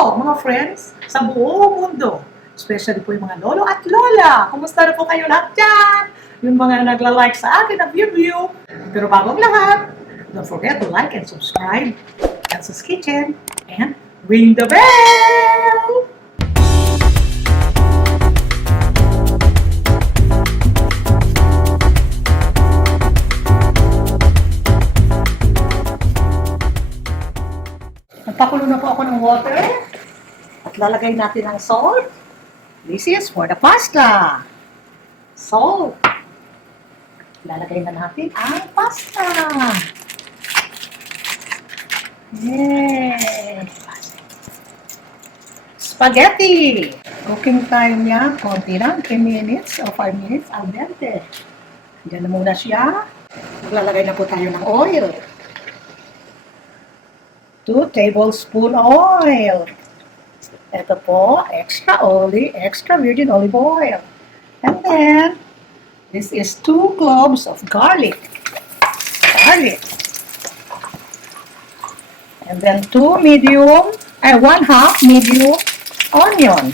po, mga friends, sa buong mundo. Especially po yung mga lolo at lola. Kumusta na po kayo lahat dyan? Yung mga nagla-like sa akin na view. Pero bago ang lahat, don't forget to like and subscribe. Elsa's Kitchen and ring the bell! Nagpakulo na po ako ng water at lalagay natin ang salt. This is for the pasta. Salt. Lalagay na natin ang pasta. Yay! Spaghetti. Cooking time niya, konti lang, 3 minutes o 5 minutes, al dente. Diyan na muna siya. Lalagay na po tayo ng oil. 2 tablespoon oil. Ito po, extra virgin olive oil. And then, this is 2 cloves of garlic. And then 1/2 medium onion.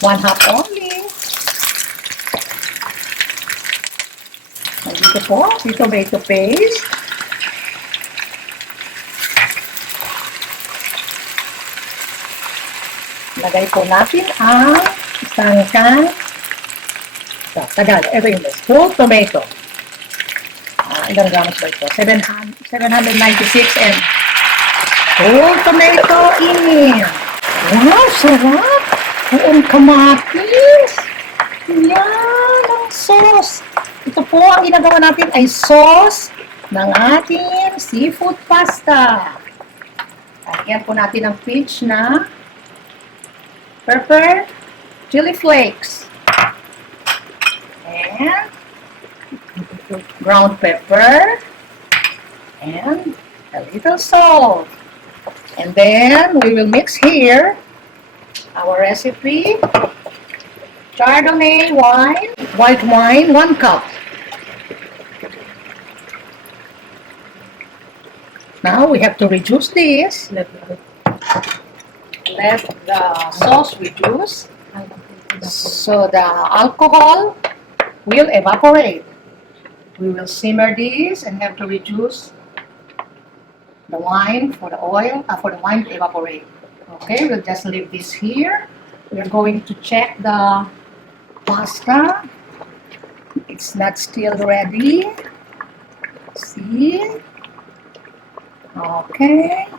1/2 only. Dito po, tomato paste. Lagay po natin ang isang can. Tagal, ito yung list. Whole tomato. Ilang gramos ba ito? 796 and whole tomato in. Wow, sarap! Buong kamatis. Yan ang sauce. Ito po ang ginagawa natin ay sauce ng ating seafood pasta. Lagyan po natin ang pinch na pepper, chili flakes, and ground pepper, and a little salt. And then we will mix here our recipe, Chardonnay wine, white wine, 1 cup. Now we have to reduce this. Let the sauce reduce so the alcohol will evaporate. We will simmer this and have to reduce the wine for the wine to evaporate. Okay, we'll just leave this here. We're going to check the pasta. It's not still ready. See? Okay.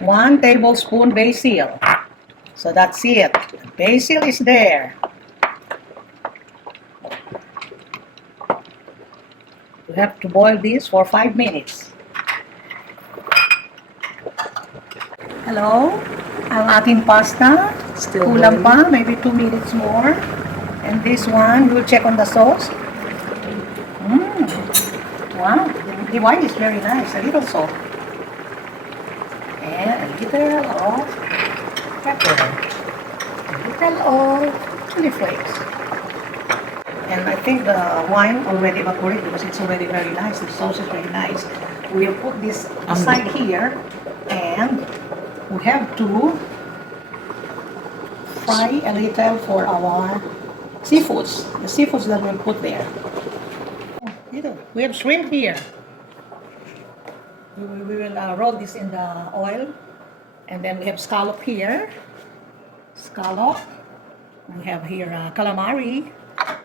1 tablespoon basil. So that's it. The basil is there. We have to boil this for 5 minutes. Hello? Ang ating pasta. Still Kulang pa, maybe 2 minutes more. And this one, we'll check on the sauce. Wow, the wine is very nice. A little salt. And a little of pepper, a little of chili flakes. And I think the wine already evaporated because it's already very nice. The sauce is very nice. We'll put this aside here and we have to fry a little for our seafoods. The seafoods that we'll put there. We have shrimp here. We will roll this in the oil. And then we have scallop here. We have here calamari.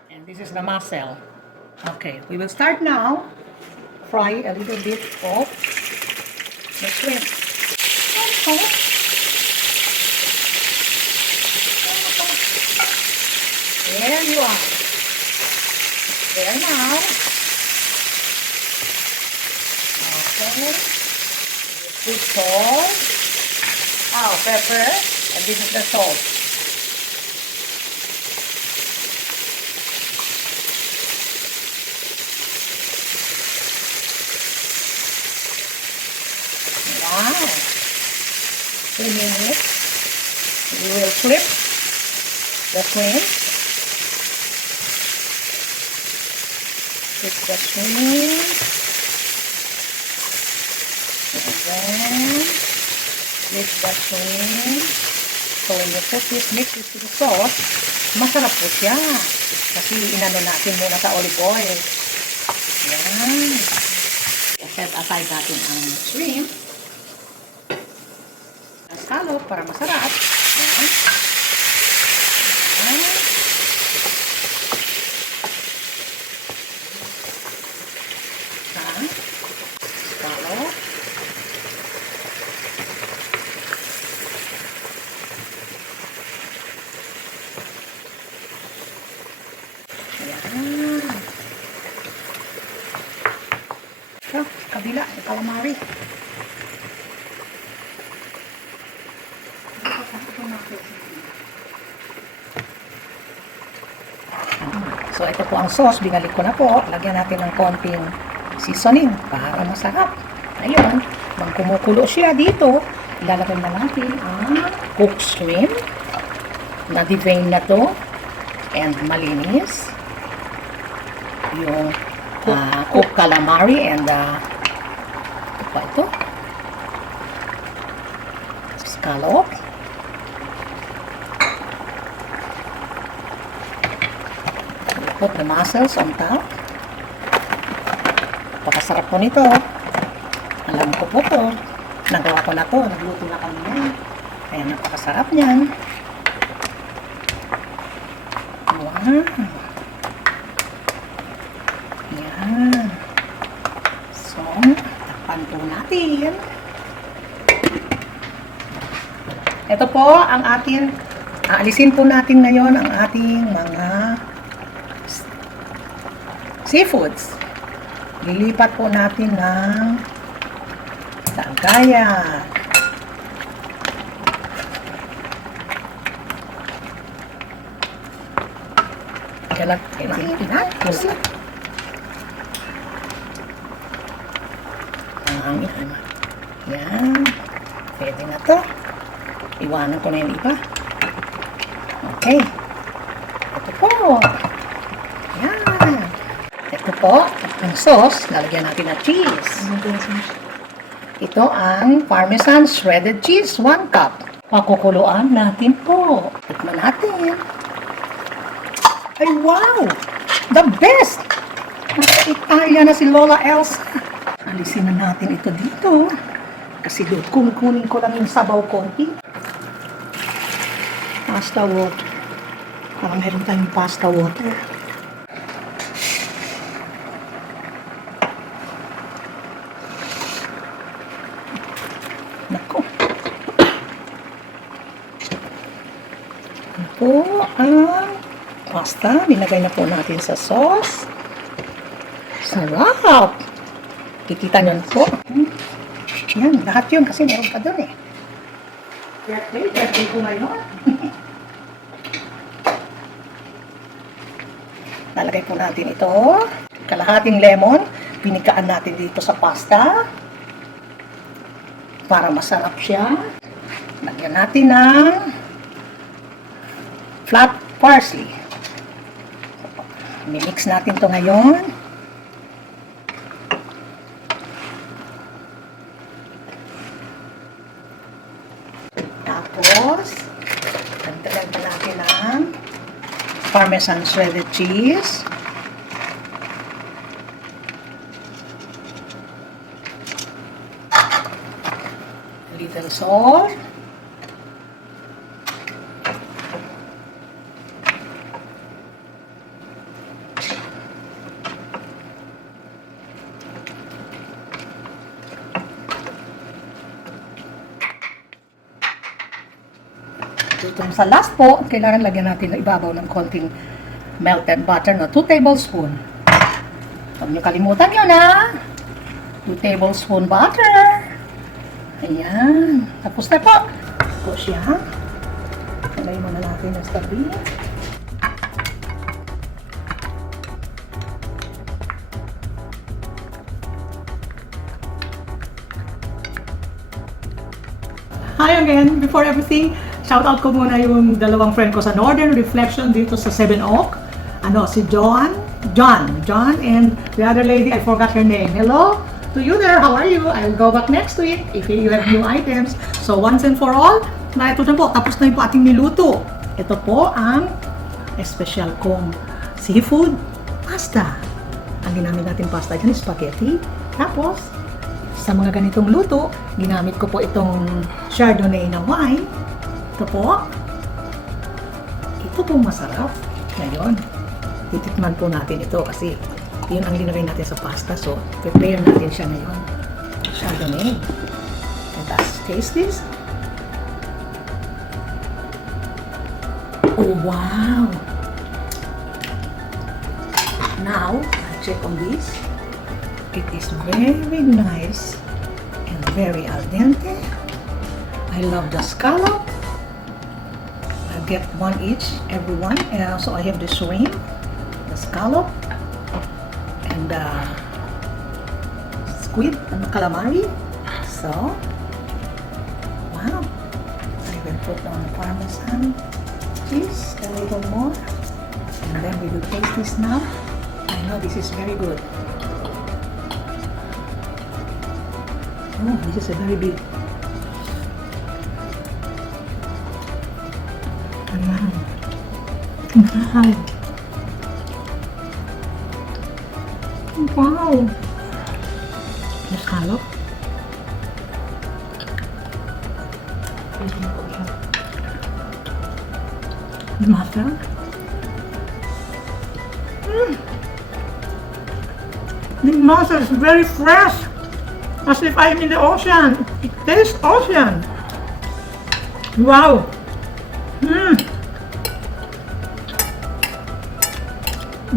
And this is the mussel. Okay, we will start now. Fry a little bit of the shrimp. There you are. There now. Okay. Put salt. Pepper. And this is the salt. Wow. 3 minutes. We will flip the shrimp. Flip the shrimp. And then with the shrimp. So when you put this, mix this with the sauce, masarap po siya. Kasi inano natin muna sa olive oil. Yan. Set aside natin ang shrimp. Ang scallop para masarap. Yan. Yan. Scallop. Yan. So, kabila, yung calamari. So, ito po ang sauce. Binalik ko na po. Lagyan natin ng konting seasoning para masarap. Ayun. Nang kumukulo siya dito, ilalagay na natin ang cooked shrimp. Na-devein na to. And malinis. Yung cooked calamari and ito pa ito. Scallop. Put the mussels on top. Napakasarap po nito. Alam ko po to. Nagawa ko na to. Nagluto na kami yan. Kaya napakasarap niyan. Wow. Yan. So, takpan po natin. Ito po ang ating, aalisin po natin ngayon ang ating mga seafoods. Lilipat po natin ng tagayan. Kailangan yan. Pwede na to. Iwanan ko na yung iba. Okay. Ito po. Yan. Ito po, ang sauce, lalagyan natin ng cheese. Ito ang Parmesan shredded cheese, 1 cup. Pakukuluan natin po. Tikman natin. Ay, wow! The best! Nasa Italia na si Lola Elsa. Alisin na natin ito dito. Kasi doon, kunin ko lang yung sabaw konti. Pasta water. Parang meron tayong pasta water. Nako. Ito ang pasta. Binagay na po natin sa sauce. Sarap! Kikita nyo na po. Yan, lahat yun kasi meron pa doon eh. Birthday ko ngayon. Nalagay po natin ito. Kalahating lemon. Pinikaan natin dito sa pasta. Para masarap siya. Lagyan natin ng flat parsley. Mimix natin to ngayon. Tapos, dagdagan pa natin ng Parmesan shredded cheese. A little salt. Itong sa last po, kailangan lagyan natin ng ibabaw ng konting melted butter na 2 tablespoon. Huwag nyo kalimutan yun ha. 2 tablespoon butter. Ayan. Tapos na po. Tapos siya. Lagay muna natin yung tabi. Hi again. Before everything, shoutout ko muna yung dalawang friend ko sa Northern Reflection dito sa Seven Oak. Si John, and the other lady, I forgot her name. Hello? to you there. How are you? I'll go back next week if you have new items. So once and for all, na ito na po. Tapos na yung po ating niluto. Ito po ang special kong seafood pasta. Ang ginamit natin pasta dyan is spaghetti. Tapos, sa mga ganitong luto, ginamit ko po itong Chardonnay na wine. Ito po. Ito po masarap. Ngayon, titikman po natin ito kasi yun ang linagay natin sa pasta. So, prepare natin siya ngayon. Chardonnay. Let us taste this. Oh, wow! Now, I'll check on this. It is very nice and very al dente. I love the scallop. I'll get one each, every one. And also, I have the shrimp, the scallop, and the squid and the calamari. So, wow! I will put on the parmesan cheese a little more, and then we will taste this now. I know this is very good. Oh, this is a very big. Wow. Wow. The scallop. The mussel. The mussel is very fresh, as if I'm in the ocean. It tastes ocean. Wow.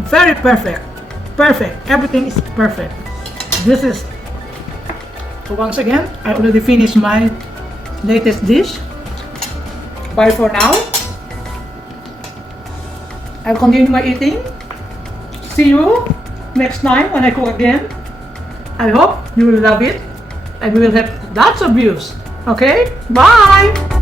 Very perfect. Perfect. Everything is perfect. This is, once again, I already finished my latest dish. Bye for now. I'll continue my eating. See you next time when I cook again. I hope you will love it and we will have lots of views. Okay? Bye!